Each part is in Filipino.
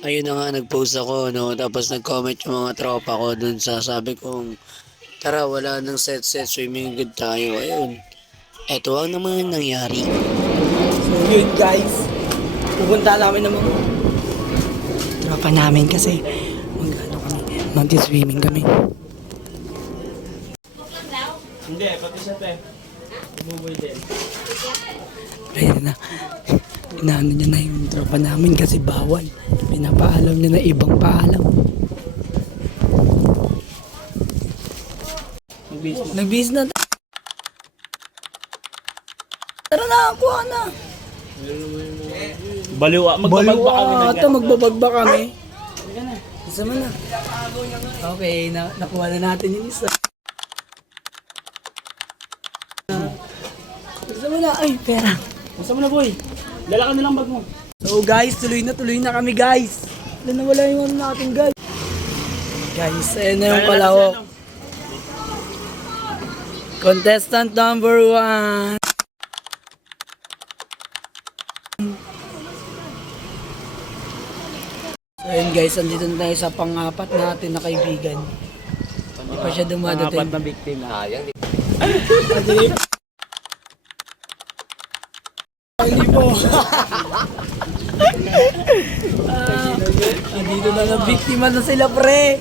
Ayun na nga, nag-post ako, no? Tapos nag-comment yung mga tropa ko dun sa sabi kong, tara, wala nang set-set, swimming good tayo. Ayun. Eto ang naman nangyari. So yun guys, pupunta namin ng mga tropa namin kasi mag-swimming kami. Hindi, pati siya te. Umuwi din. Ayun na, inaano niya na yung tropa namin kasi bawal. Pinapaalam niya na ibang paalam. Nagbihis na. Tara na, kuha na. Baliwa, magbabagba kami na Ata, magbabagba kami. Isa mo na. Okay, nakuha na natin yung isa. Isa mo na, ay, pera. Basta mo na boy. Dala ka nilang bag mo. So guys, tuloy na kami guys. Wala yung ano natin guys. Guys, ayan na yung palawak. Contestant number 1. So ayun guys, andito na tayo sa pang-apat natin na kaibigan. Hindi pa siya dumadating. Apat na biktima. Hindi po. Andito na na biktima na sila pre.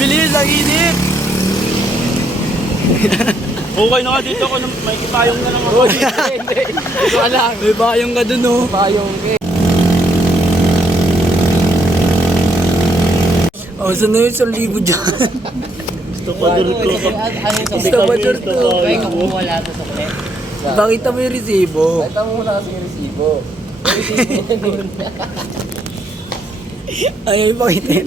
Bilis, ang init. Okay na nga dito ako, may ipayong na lang ako. Hindi. Ito lang. May bayong ka dun oh. Payong eh. Oh, saan na yun? 1,000 dyan. Tupador ko. Tupador ko. Ay, wala to sa kanya. Pakita mo yung resibo. Pakita mo muna kasi yung resibo. Ay, pakita yun.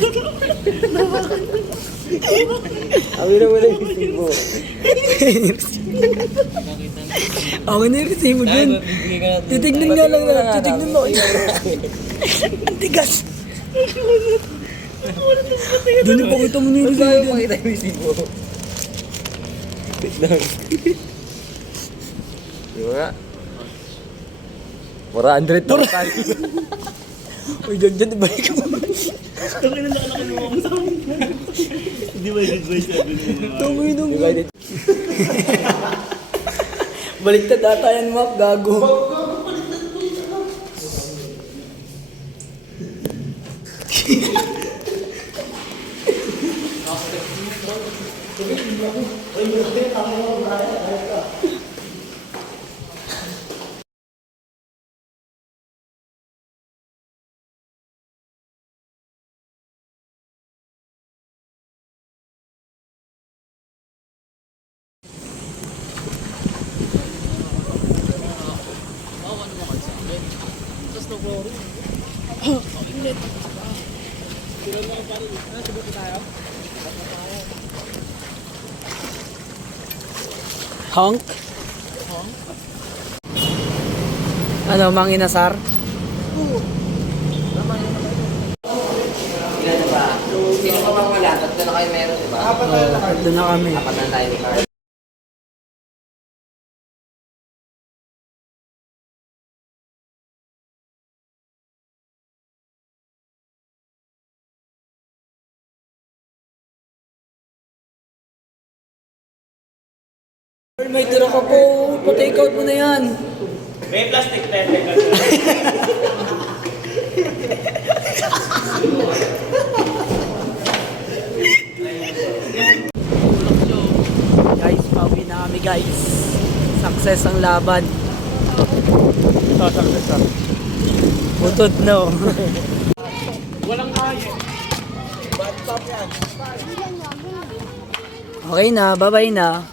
Awira mo na yung resibo. Ako na yung resibo dyan. Titignan nga lang na. Titignan mo. Ang tigas. Doon yung pakita mo na yung resibo. Pakita yung resibo. Di ba nga? 400 total. Uy, dyan, ibalik mo. Tangin na nakalunga mo sa amin. Divided by 7. Tungin nung baliktad ata yan, Map. Gago. Honk? Ano, Mang Inasar? Ilan na ba? Sino pa bang wala? Tatlo na kayo meron, di ba? Tatlo na kami. Apat na tayo ni Carl. May tira ka po. Pa-take out mo na yan. May plastic pen. Guys, pauwi na kami guys. Success ang laban. Success. Putod no. Walang kaya. Bad top yan. Okay na, bye-bye na.